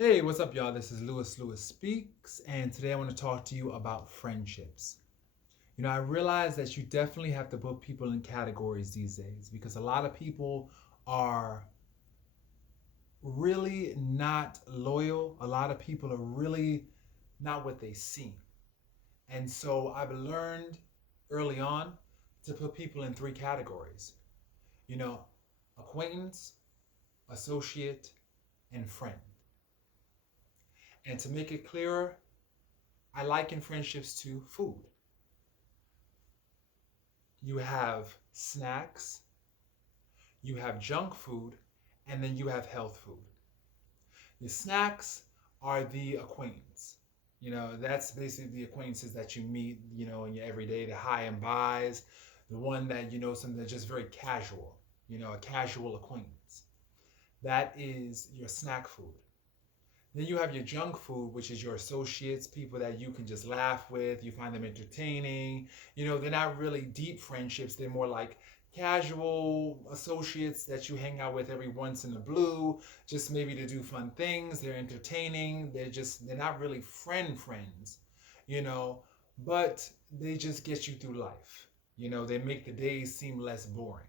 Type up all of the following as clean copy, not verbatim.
Hey, what's up, y'all? This is Lewis Speaks, and today I want to talk to you about friendships. I realize that you definitely have to put people in categories these days because a lot of people are really not loyal. A lot of people are really not what they seem. And so I've learned early on to put people in three categories you know, acquaintance, associate, and friend. And to make it clearer, I liken friendships to food. You have snacks, you have junk food, and then you have health food. The snacks are the acquaintance. That's basically the acquaintances that you meet, in your everyday, the high and buys, the one that, something that's just very casual, a casual acquaintance. That is your snack food. Then you have your junk food, which is your associates, people that you can just laugh with, you find them entertaining. They're not really deep friendships, they're more like casual associates that you hang out with every once in a blue, just maybe to do fun things. They're entertaining, they're not really friends, you know, but they just get you through life. They make the days seem less boring.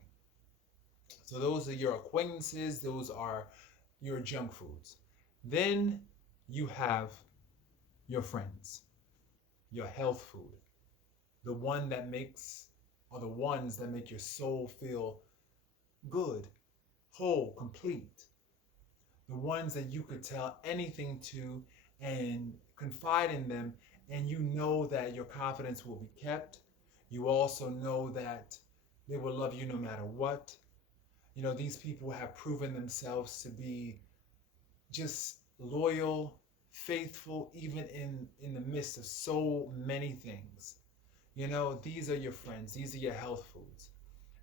So those are your acquaintances, those are your junk foods. Then you have your friends, your health food, the one that makes, or the ones that make your soul feel good, whole, complete. The ones that you could tell anything to and confide in them, and you know that your confidence will be kept. You also know that they will love you no matter what. These people have proven themselves to be just loyal, faithful, even in the midst of so many things. These are your friends, these are your health foods.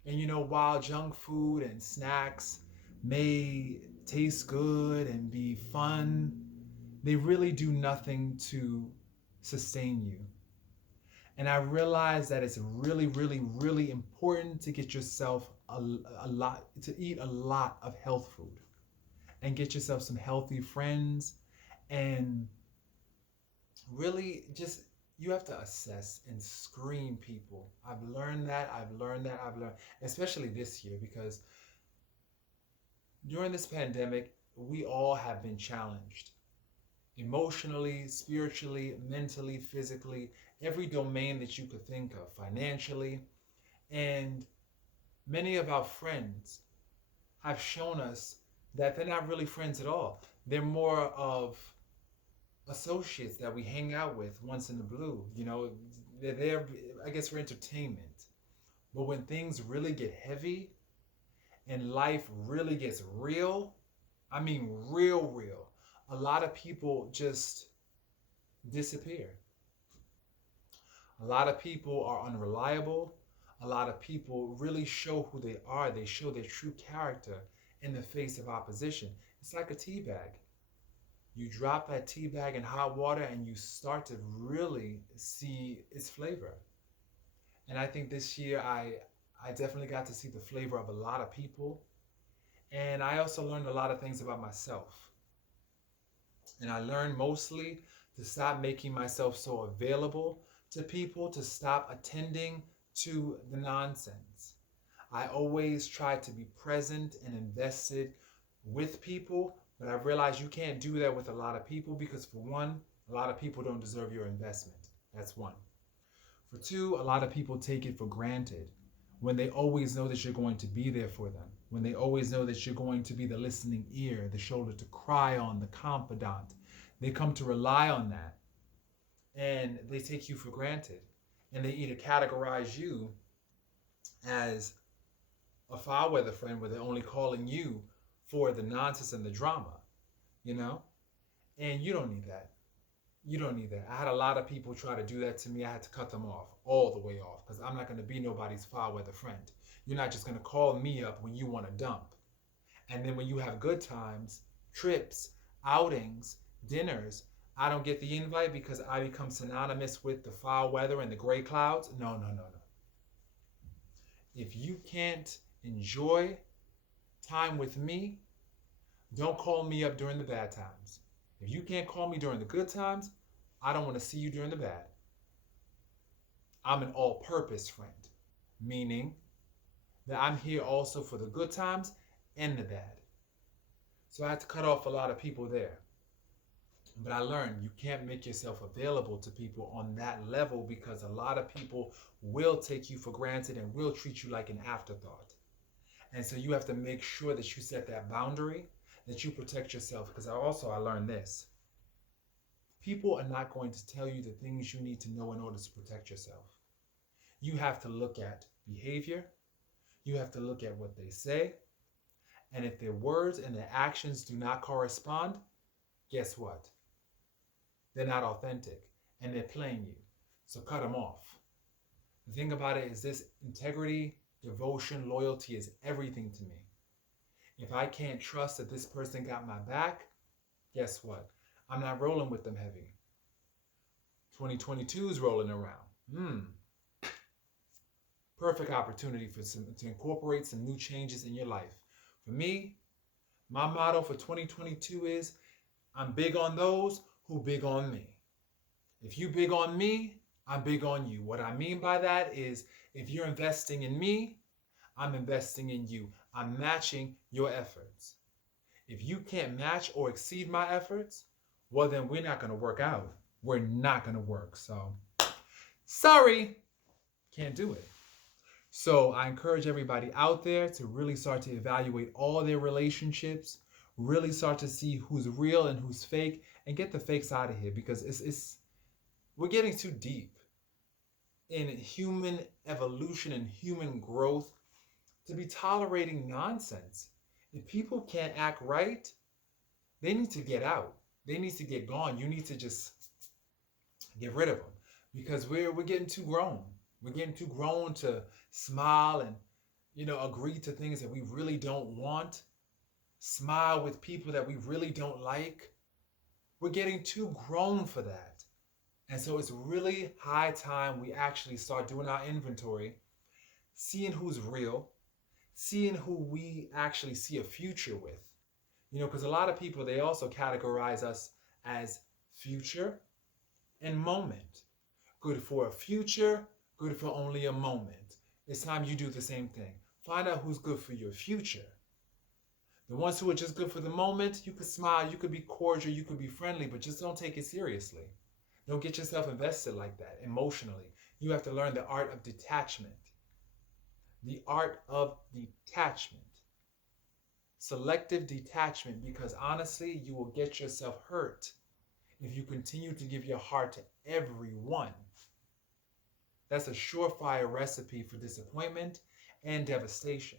And while junk food and snacks may taste good and be fun, they really do nothing to sustain you. And I realize that it's really, really, really important to get yourself a lot, to eat a lot of health food and get yourself some healthy friends, and really just you have to assess and screen people. I've learned, especially this year, because during this pandemic, we all have been challenged emotionally, spiritually, mentally, physically, every domain that you could think of, financially. And many of our friends have shown us that they're not really friends at all. They're more of associates that we hang out with once in the blue. They're there, I guess, for entertainment. But when things really get heavy and life really gets real, I mean, real, a lot of people just disappear. A lot of people are unreliable. A lot of people really show who they are. They show their true character in the face of opposition. It's like a tea bag. You drop that tea bag in hot water and you start to really see its flavor. And I think this year I definitely got to see the flavor of a lot of people. And I also learned a lot of things about myself. And I learned mostly to stop making myself so available to people, to stop attending to the nonsense. I always try to be present and invested with people, but I realize you can't do that with a lot of people because, for one, a lot of people don't deserve your investment. That's one. For two, a lot of people take it for granted when they always know that you're going to be there for them, when they always know that you're going to be the listening ear, the shoulder to cry on, the confidant. They come to rely on that, and they take you for granted. And they either categorize you as a foul weather friend where they're only calling you for the nonsense and the drama, you know? And you don't need that. You don't need that. I had a lot of people try to do that to me. I had to cut them off, all the way off, because I'm not going to be nobody's foul weather friend. You're not just going to call me up when you want to dump. And then when you have good times, trips, outings, dinners, I don't get the invite because I become synonymous with the foul weather and the gray clouds. No, no, no, no. If you can't enjoy time with me, don't call me up during the bad times. If you can't call me during the good times, I don't want to see you during the bad. I'm an all-purpose friend, meaning that I'm here also for the good times and the bad. So I had to cut off a lot of people there. But I learned you can't make yourself available to people on that level because a lot of people will take you for granted and will treat you like an afterthought. And so you have to make sure that you set that boundary, that you protect yourself. Because I learned this. People are not going to tell you the things you need to know in order to protect yourself. You have to look at behavior. You have to look at what they say. And if their words and their actions do not correspond, guess what? They're not authentic and they're playing you. So cut them off. The thing about it is this: integrity, devotion, loyalty is everything to me. If I can't trust that this person got my back, guess what? I'm not rolling with them heavy. 2022 is rolling around. Perfect opportunity to incorporate some new changes in your life. For me, my motto for 2022 is I'm big on those who big on me. If you big on me, I'm big on you. What I mean by that is if you're investing in me, I'm investing in you. I'm matching your efforts. If you can't match or exceed my efforts, well, then we're not going to work out. We're not going to work. So, sorry, can't do it. So I encourage everybody out there to really start to evaluate all their relationships, really start to see who's real and who's fake, and get the fakes out of here, because we're getting too deep in human evolution and human growth to be tolerating nonsense. If people can't act right, they need to get out. They need to get gone. You need to just get rid of them, because we're getting too grown. We're getting too grown to smile and, agree to things that we really don't want. Smile with people that we really don't like. We're getting too grown for that. And so it's really high time we actually start doing our inventory, seeing who's real, seeing who we actually see a future with. Because a lot of people, they also categorize us as future and moment. Good for a future, good for only a moment. It's time you do the same thing. Find out who's good for your future. The ones who are just good for the moment, you could smile, you could be cordial, you could be friendly, but just don't take it seriously. Don't get yourself invested like that emotionally. You have to learn the art of detachment. The art of detachment. Selective detachment, because honestly, you will get yourself hurt if you continue to give your heart to everyone. That's a surefire recipe for disappointment and devastation.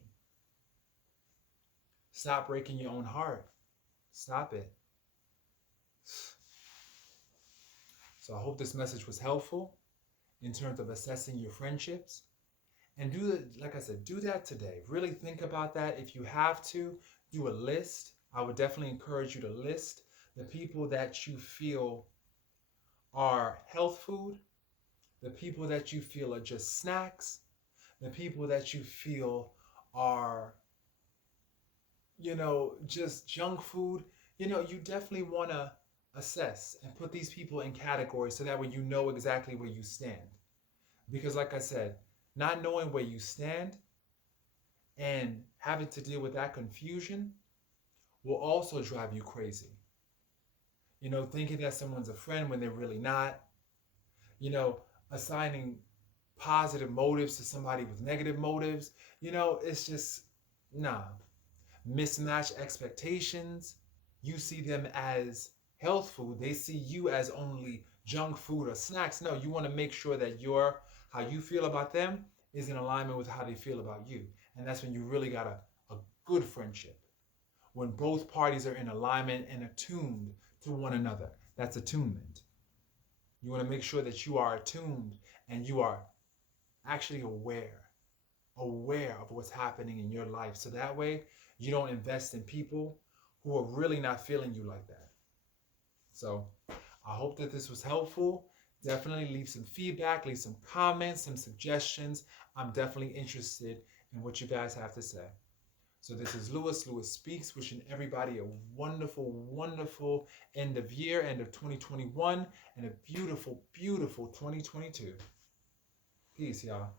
Stop breaking your own heart. Stop it. So I hope this message was helpful in terms of assessing your friendships. And like I said, do that today. Really think about that. If you have to, do a list. I would definitely encourage you to list the people that you feel are health food, the people that you feel are just snacks, the people that you feel are, just junk food. You definitely want to assess and put these people in categories so that way you know exactly where you stand. Because like I said, not knowing where you stand and having to deal with that confusion will also drive you crazy. Thinking that someone's a friend when they're really not. Assigning positive motives to somebody with negative motives. It's just, nah. Mismatched expectations. You see them as health food. They see you as only junk food or snacks. No, you want to make sure that how you feel about them is in alignment with how they feel about you. And that's when you really got a good friendship. When both parties are in alignment and attuned to one another. That's attunement. You want to make sure that you are attuned and you are actually aware of what's happening in your life. So that way you don't invest in people who are really not feeling you like that. So I hope that this was helpful. Definitely leave some feedback, leave some comments, some suggestions. I'm definitely interested in what you guys have to say. So this is Lewis Speaks, wishing everybody a wonderful, wonderful end of year, end of 2021, and a beautiful, beautiful 2022. Peace, y'all.